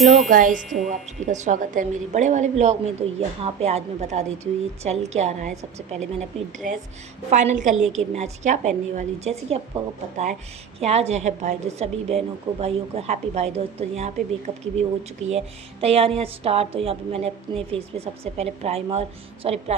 Hello guys, तो आप सभी का स्वागत है मेरे बड़े वाले ब्लॉग में। तो यहाँ पे आज मैं बता देती हूँ ये चल क्या रहा है। सबसे पहले मैंने अपनी ड्रेस फाइनल कर ली है कि मैं आज क्या पहनने वाली हूँ। जैसे कि आपको पता है कि आज है भाई दूज, सभी बहनों को भाइयों को हैप्पी भाई दूज। तो यहाँ पे मेकअप की भी हो चुकी है तैयारियाँ स्टार्ट। तो यहाँ पे मैंने अपने फेस पे सबसे पहले प्राइमर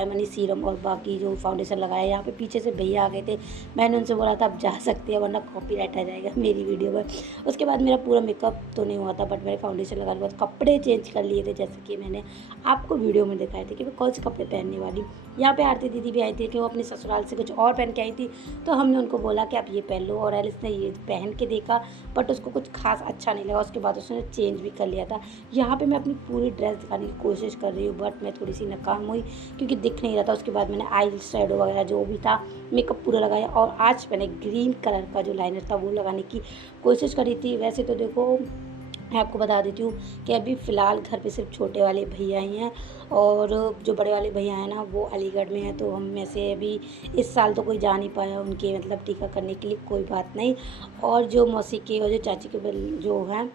नहीं सीरम और बाकी जो फाउंडेशन लगाया। यहाँ पे पीछे से भैया आ गए थे, मैंने उनसे बोला था आप जा सकते हैं वरना कॉपीराइट आ जाएगा मेरी वीडियो में। उसके बाद मेरा पूरा मेकअप तो नहीं हुआ था, बट मैंने फाउंडेशन लगाने के बाद कपड़े चेंज कर लिए थे, जैसे कि मैंने आपको वीडियो में दिखाए थे कि मैं कौन से कपड़े पहनने वाली हूँ। यहाँ पे आरती दीदी भी आई थी कि वो अपने ससुराल से कुछ और पहन के आई थी, तो हमने उनको बोला कि आप ये पहन लो, और एलिस ने ये पहन के देखा बट उसको कुछ खास अच्छा नहीं लगा। उसके बाद उसने चेंज भी कर लिया था। यहाँ पे मैं अपनी पूरी ड्रेस दिखाने की कोशिश कर रही हूँ, बट मैं थोड़ी सी नाकाम हुई क्योंकि दिख नहीं रहा था। उसके बाद मैंने आई शेडो वगैरह जो भी था मेकअप पूरा लगाया, और आज मैंने ग्रीन कलर का जो लाइनर था वो लगाने की कोशिश करी थी। वैसे तो देखो, मैं आपको बता देती हूँ कि अभी फ़िलहाल घर पे सिर्फ छोटे वाले भैया ही हैं, और जो बड़े वाले भैया हैं ना वो अलीगढ़ में हैं। तो हम में से अभी इस साल तो कोई जा नहीं पाया उनके मतलब टीका करने के लिए, कोई बात नहीं। और जो मौसी के और जो चाची के जो हैं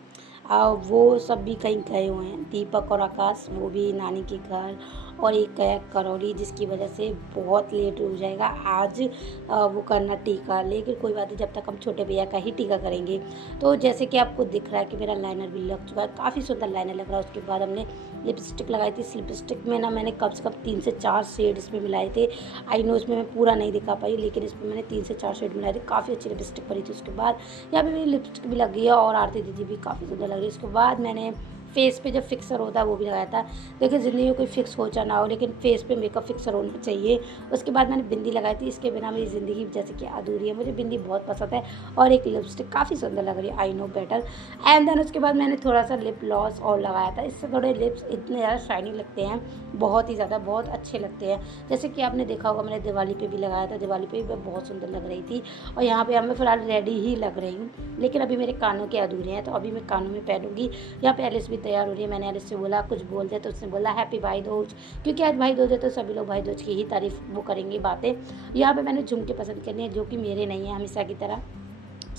वो सब भी कहीं गए हुए हैं। दीपक और आकाश वो भी नानी के घर, और एक है करौली, जिसकी वजह से बहुत लेट हो जाएगा आज वो करना टीका। लेकिन कोई बात नहीं, जब तक हम छोटे भैया का ही टीका करेंगे। तो जैसे कि आपको दिख रहा है कि मेरा लाइनर भी लग चुका है, काफ़ी सुंदर लाइनर लग रहा है। उसके बाद हमने लिपस्टिक लगाई थी। इस लिपस्टिक में ना मैंने कम से कम 3 से 4 शेड इसमें मिलाए थे। आई नो इसमें मैं पूरा नहीं दिखा पाई, लेकिन इसमें मैंने 3 से 4 शेड मिलाए थे। काफ़ी अच्छी लिपस्टिक पड़ी थी। उसके बाद यहाँ पे मेरी लिपस्टिक भी लग गई है, और आरती दीदी भी काफ़ी सुंदर लग रही है। उसके बाद मैंने फेस पे जो फिक्सर होता है वो भी लगाया था। देखिए, ज़िंदगी में कोई फिक्स हो चाहे ना हो, लेकिन फेस पे मेकअप फिक्सर होना चाहिए। उसके बाद मैंने बिंदी लगाई थी। इसके बिना मेरी ज़िंदगी जैसे कि अधूरी है। मुझे बिंदी बहुत पसंद है, और एक लिपस्टिक काफ़ी सुंदर लग रही है, I know better. And then उसके बाद मैंने थोड़ा सा लिप ग्लॉस और लगाया था। इससे थोड़े लिप्स इतने ज़्यादा शाइनी लगते हैं, बहुत ही ज़्यादा, बहुत अच्छे लगते हैं। जैसे कि आपने देखा होगा मैंने दिवाली पे भी लगाया था। दिवाली पे भी मैं बहुत सुंदर लग रही थी। और यहाँ पे मैं फ़िलहाल रेडी ही लग रही हूँ, लेकिन अभी मेरे कानों के अधूरे हैं, तो अभी मैं कानों में पहनूंगी। यहाँ पे एलिस भी तैयार हो रही है। मैंने एलिस से बोला कुछ बोल दे, तो उसने बोला हैप्पी भाई दूज, क्योंकि आज भाई दूज है तो सभी लोग भाई दूज की ही तारीफ वो करेंगे बातें। यहाँ पे मैंने झुमके पसंद करने हैं जो कि मेरे नहीं है हमेशा की तरह।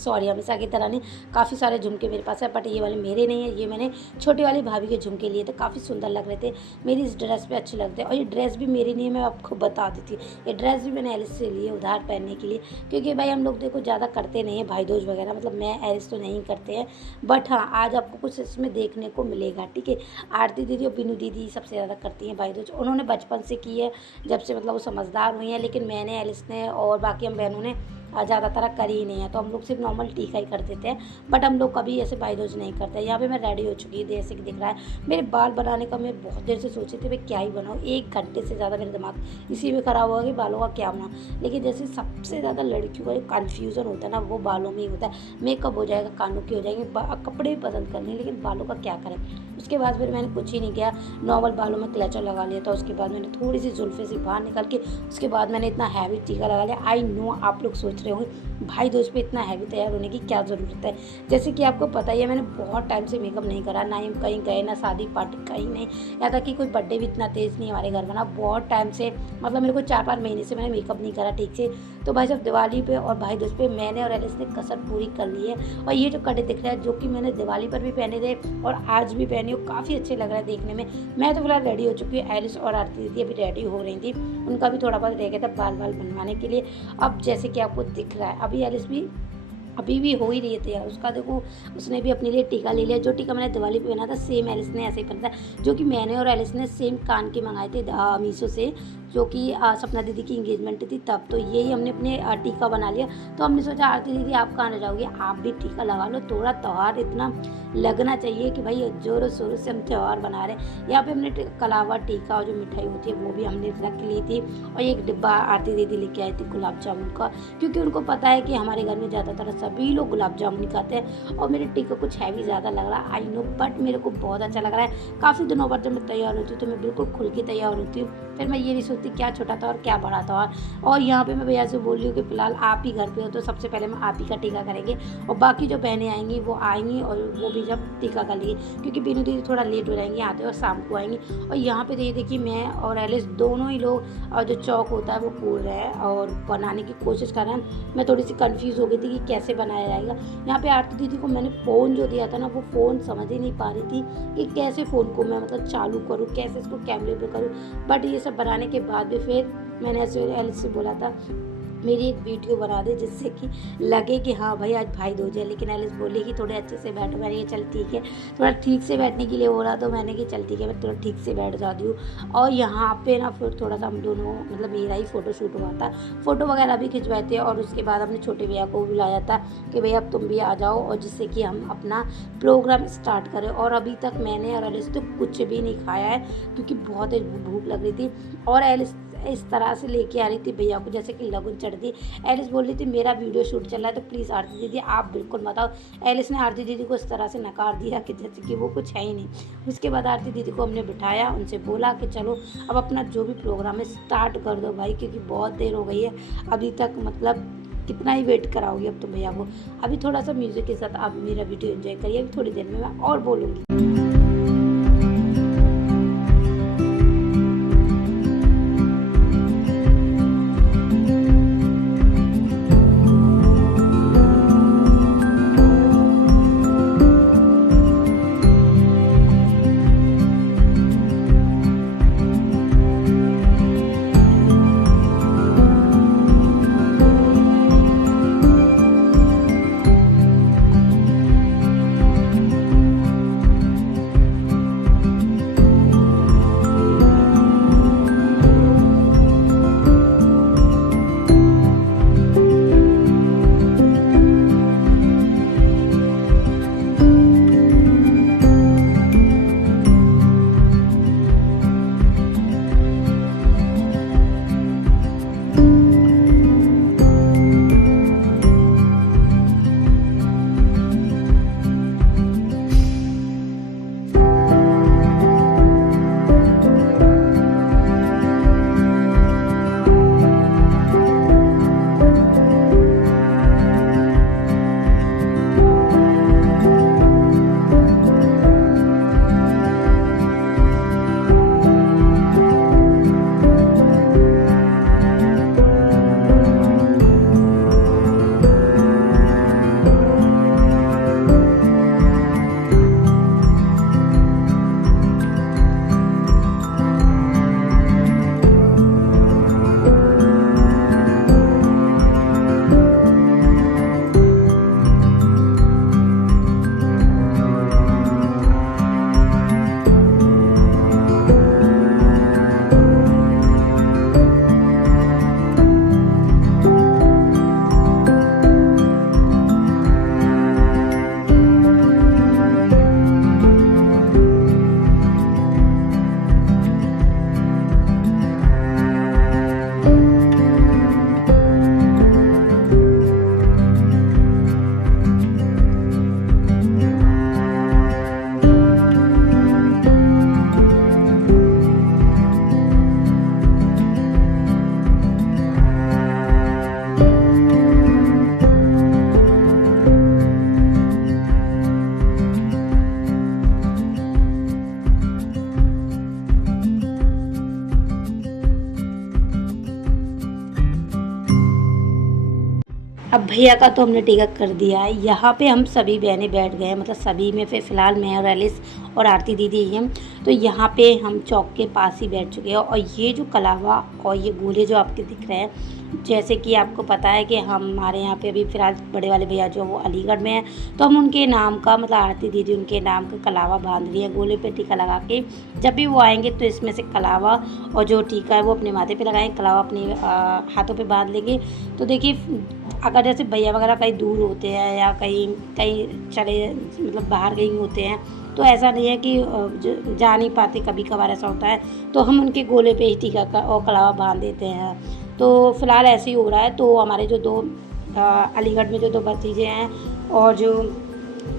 हमेशा की तरह नहीं, काफ़ी सारे झुमके मेरे पास है, बट ये वाले मेरे नहीं है। ये मैंने छोटी वाली भाभी के झुमके लिए थे, काफ़ी सुंदर लग रहे थे, मेरी इस ड्रेस पे अच्छे लगते हैं। और ये ड्रेस भी मेरी नहीं है, मैं आपको बता देती हूँ। ये ड्रेस भी मैंने एलिस से लिए उधार पहनने के लिए, क्योंकि भाई हम लोग देखो ज़्यादा करते नहीं है भाई दूज वगैरह, मतलब मैं एलिस तो नहीं करते हैं, बट हाँ आज आपको कुछ इसमें देखने को मिलेगा, ठीक है। आरती दीदी और बिनू दीदी सबसे ज़्यादा करती हैं भाई दूज। उन्होंने बचपन से की है, जब से मतलब वो समझदार हुई हैं, लेकिन मैंने, एलिस ने और बाकी हम बहनों ने ज़्यादातर कर ही नहीं है। तो हम लोग सिर्फ नॉर्मल टीका ही कर देते हैं, बट हम लोग कभी ऐसे भाई दूज नहीं करते। यहाँ पे मैं रेडी हो चुकी हूँ, जैसे कि दिख रहा है। मेरे बाल बनाने का मैं बहुत देर से सोची थी मैं क्या ही बनाऊँ, 1 घंटे से ज़्यादा मेरा दिमाग इसी में ख़राब हुआ कि बालों का क्या बनाऊँ। लेकिन जैसे सबसे ज़्यादा लड़कियों का जो कन्फ्यूज़न होता है ना वो बालों में ही होता है। मेकअप हो जाएगा, कानों की हो जाएंगे, कपड़े भी पसंद करने, लेकिन बालों का क्या करें। उसके बाद फिर मैंने कुछ ही नहीं किया, नॉर्मल बालों में क्लचर लगा लिया था। उसके बाद मैंने थोड़ी सी जुल्फ़े से बाहर निकल के, उसके बाद मैंने इतना हैवी टीका लगा लिया। आई नो आप लोग सोच रहे होंगे भाई दोस्त पे इतना हैवी तैयार होने की क्या ज़रूरत है। जैसे कि आपको पता ही है मैंने बहुत टाइम से मेकअप नहीं करा, ना ही कहीं गए, ना शादी पार्टी कहीं नहीं। यहाँ तक कि कोई बर्थडे भी इतना तेज़ नहीं हमारे घर में ना, बहुत टाइम से, मतलब मेरे को 4-5 महीने से मैंने मेकअप नहीं करा ठीक से। तो भाई साहब दिवाली पे और भाई दोस्त पे मैंने और एलिस ने कसर पूरी कर ली है। और ये जो कड़े दिख रहे हैं जो कि मैंने दिवाली पर भी पहने थे और आज भी पहने हो, काफ़ी अच्छे लग रहा है देखने में। मैं तो फिलहाल रेडी हो चुकी हूँ। एलिस और आरती दीदी अभी रेडी हो रही थी, उनका भी थोड़ा बहुत रह गया था बाल बनवाने के लिए। अब जैसे कि आपको दिख रहा है अभी एलिस भी अभी भी हो ही रही है यार। उसका देखो, उसने भी अपने लिए टीका ले लिया। जो टीका मैंने दिवाली पे पहना था सेम एलिस ने ऐसे ही पहना था, जो कि मैंने और एलिस ने सेम कान के मंगाए थे मीशो से, जो कि सपना दीदी की इंगेजमेंट थी तब। तो यही हमने अपने टीका बना लिया। तो हमने सोचा आरती दीदी आप कहाँ रह जाओगे, आप भी टीका लगा लो, थोड़ा त्यौहार इतना लगना चाहिए कि भाई जोरों शोरों से हम त्यौहार बना रहे हैं। यहाँ पे हमने कलावा टीका और जो मिठाई होती है वो भी हमने रख ली थी, और एक डिब्बा आरती दीदी लेके आई थी गुलाब जामुन का, क्योंकि उनको पता है कि हमारे घर में ज़्यादातर सभी लोग गुलाब जामुन खाते हैं। और मेरे टीका कुछ हैवी ज़्यादा लग रहा है, आई नो, बट मेरे को बहुत अच्छा लग रहा है। काफ़ी दिनों बाद जब मैं तैयार होती हूँ तो मैं बिल्कुल खुल के तैयार होती हूँ, फिर मैं ये नहीं सोचती क्या छोटा था और क्या बड़ा था। और यहाँ पे मैं भैया से बोल रही हूँ कि फ़िलहाल आप ही घर पे हो, तो सबसे पहले हम आप ही का टीका करेंगे, और बाकी जो बहनें आएंगी वो आएंगी, और वो भी जब टीका कर लेंगे, क्योंकि बिनू दीदी थोड़ा लेट हो जाएंगी आते, और शाम को आएंगी। और यहाँ पे ये देखिए मैं और एलिस दोनों ही लोग और जो चौक होता है वो पूर रहे हैं और बनाने की कोशिश कर रहे हैं। मैं थोड़ी सी कंफ्यूज हो गई थी कि कैसे बनाया जाएगा। यहाँ पे आरती दीदी को मैंने फ़ोन जो दिया था ना, वो फ़ोन समझ ही नहीं पा रही थी कि कैसे फ़ोन को मैं मतलब चालू करूँ, कैसे इसको कैमरे पे करूँ। बट ये सब बनाने के बाद भी फिर मैंने ऐसे एलिस से बोला था मेरी एक वीडियो बना दे जिससे कि लगे कि हाँ भाई आज भाई दूज है। लेकिन एलिस बोली कि थोड़े अच्छे से बैठो। मैंने कहा चल ठीक है, थोड़ा ठीक से बैठने के लिए बोला तो मैंने कि चल ठीक है मैं थोड़ा ठीक से बैठ जाती हूँ। और यहाँ पे ना फिर थोड़ा सा हम दोनों मतलब मेरा ही फ़ोटो शूट हुआ था, फ़ोटो वगैरह भी खिंचवाए थे। और उसके बाद हमने छोटे भैया को बुलाया था कि भैया अब तुम भी आ जाओ, और जिससे कि हम अपना प्रोग्राम स्टार्ट करें। और अभी तक मैंने और एलिस तो कुछ भी नहीं खाया है क्योंकि बहुत ही भूख लग रही थी। और एलिस इस तरह से लेके आ रही थी भैया को जैसे कि लगन चढ़ दी। एलिस बोल रही थी मेरा वीडियो शूट चल रहा है तो प्लीज़ आरती दीदी आप बिल्कुल मत आओ। एलिस ने आरती दीदी को इस तरह से नकार दिया कि जैसे कि वो कुछ है ही नहीं। उसके बाद आरती दीदी को हमने बिठाया, उनसे बोला कि चलो अब अपना जो भी प्रोग्राम है स्टार्ट कर दो भाई, क्योंकि बहुत देर हो गई है अभी तक, मतलब कितना ही वेट कराओगे अब तुम भैया को। अभी थोड़ा सा म्यूज़िक के साथ आप मेरा वीडियो एंजॉय करिए, अभी थोड़ी देर में मैं और बोलूँगी। अब भैया का तो हमने टिकट कर दिया है। यहाँ पे हम सभी बहनें बैठ गए हैं, मतलब सभी में फिर फ़िलहाल मैं और एलिस और आरती दीदी ही हैं। तो यहाँ पे हम चौक के पास ही बैठ चुके हैं। और ये जो कलावा और ये गोले जो आपके दिख रहे हैं, जैसे कि आपको पता है कि हमारे यहाँ पे अभी फ़िलहाल बड़े वाले भैया जो वो अलीगढ़ में हैं, तो हम उनके नाम का मतलब आरती दीदी उनके नाम का कलावा बांध रही है गोले पे टीका लगा के। जब भी वो आएंगे तो इसमें से कलावा और जो टीका है वो अपने माथे पे लगाएंगे, कलावा अपने हाथों पे बांध लेंगे। तो देखिए अगर जैसे भैया वगैरह कहीं दूर होते हैं या कहीं कहीं चले मतलब बाहर कहीं होते हैं, तो ऐसा नहीं है कि जा नहीं पाते, कभी कभार ऐसा होता है तो हम उनके गोले पे ही टीका और कलावा बांध देते हैं। तो फ़िलहाल ऐसे ही हो रहा है। तो हमारे जो दो अलीगढ़ में जो दो भतीजे हैं और जो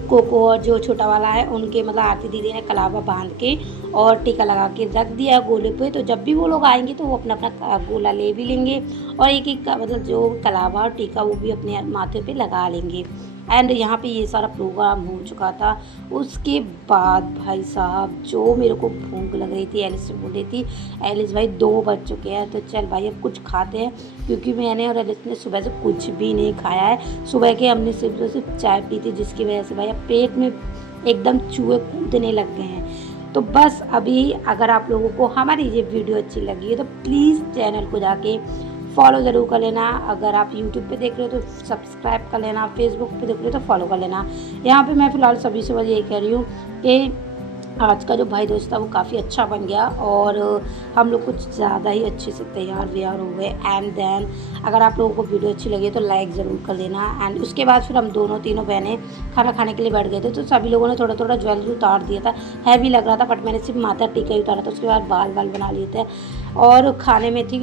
कोको और जो छोटा वाला है, उनके मतलब आरती दीदी ने कलावा बांध के और टीका लगा के रख दिया है गोले पे। तो जब भी वो लोग आएंगे तो वो अपना अपना गोला ले भी लेंगे और एक एक मतलब जो कलावा और टीका वो भी अपने माथे पे लगा लेंगे। एंड यहाँ पे ये सारा प्रोग्राम हो चुका था। उसके बाद भाई साहब जो मेरे को भूख लग रही थी, एलिस से बोल रही थी एलिस भाई 2 बज चुके हैं तो चल भाई अब कुछ खाते हैं, क्योंकि मैंने और एलिस ने सुबह से कुछ भी नहीं खाया है। सुबह के हमने सिर्फ चाय पी थी, जिसकी वजह से भाई अब पेट में एकदम चूहे कूदने लग गए हैं। तो बस अभी अगर आप लोगों को हमारी ये वीडियो अच्छी लगी है तो प्लीज़ चैनल को जाके फॉलो ज़रूर कर लेना। अगर आप यूट्यूब पे देख रहे हो तो सब्सक्राइब कर लेना, फेसबुक पे देख रहे हो तो फॉलो कर लेना। यहाँ पे मैं फ़िलहाल सभी से बस यही कह रही हूँ कि आज का जो भाई दोस्त था वो काफ़ी अच्छा बन गया और हम लोग कुछ ज़्यादा ही अच्छे से तैयार व्यार हो गए। एंड देन अगर आप लोगों को वीडियो अच्छी लगी तो लाइक ज़रूर कर देना। एंड उसके बाद फिर हम दोनों तीनों बहनें खाना खाने के लिए बैठ गए थे, तो सभी लोगों ने थोड़ा थोड़ा ज्वेलरी उतार दिया था। हैवी लग रहा था बट मैंने सिर्फ माथा टीका ही उतारा था, उसके बाद बाल बना लिए थे। और खाने में थी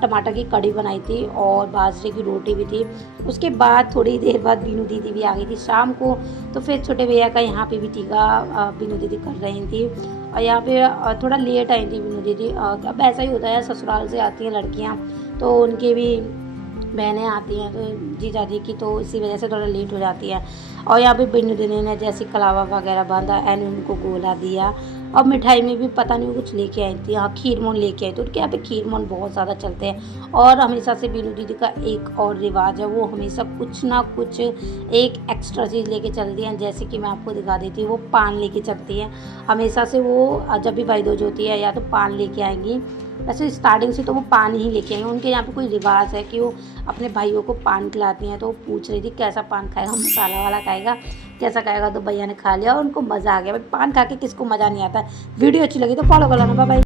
टमाटर की कढ़ी बनाई थी और बाजरे की रोटी भी थी। उसके बाद थोड़ी देर बाद बीनू दीदी भी आ गई थी शाम को, तो फिर छोटे भैया का यहाँ पे भी टीका बीनू दीदी कर रही थी। और यहाँ पे थोड़ा लेट आई थी बीनू दीदी। अब ऐसा ही होता है, ससुराल से आती हैं लड़कियाँ तो उनके भी बहनें आती हैं तो जीजा जी की, तो इसी वजह से थोड़ा लेट हो जाती है। और यहाँ पे बिन्नू दीदी ने जैसे कलावा वगैरह बांधा एंड उनको गोला दिया। और मिठाई में भी पता नहीं कुछ लेके आई थी, हाँ खीरमोन लेके आई थी। उनके यहाँ पे खीरमोन बहुत ज़्यादा चलते हैं। और हमेशा से बिन्नू दीदी का एक और रिवाज है, वो हमेशा कुछ ना कुछ एक एक्स्ट्रा चीज़ लेके चलती हैं। जैसे कि मैं आपको दिखा देती हूँ, वो पान लेके चलती हैं हमेशा से। वो जब भी भाई दूज होती है या तो पान लेके आएंगी, वैसे स्टार्टिंग से तो वो पान ही लेके आएंगे। उनके यहाँ पे कोई रिवाज है कि वो अपने भाइयों को पान खिलाती हैं। तो वो पूछ रही थी कैसा पान खाएगा, मसाला वाला खाएगा कैसा खाएगा, तो भैया ने खा लिया और उनको मज़ा आ गया। भाई पान खा के किसको मज़ा नहीं आता है। वीडियो अच्छी लगी तो फॉलो कर लेना, बाय बाय।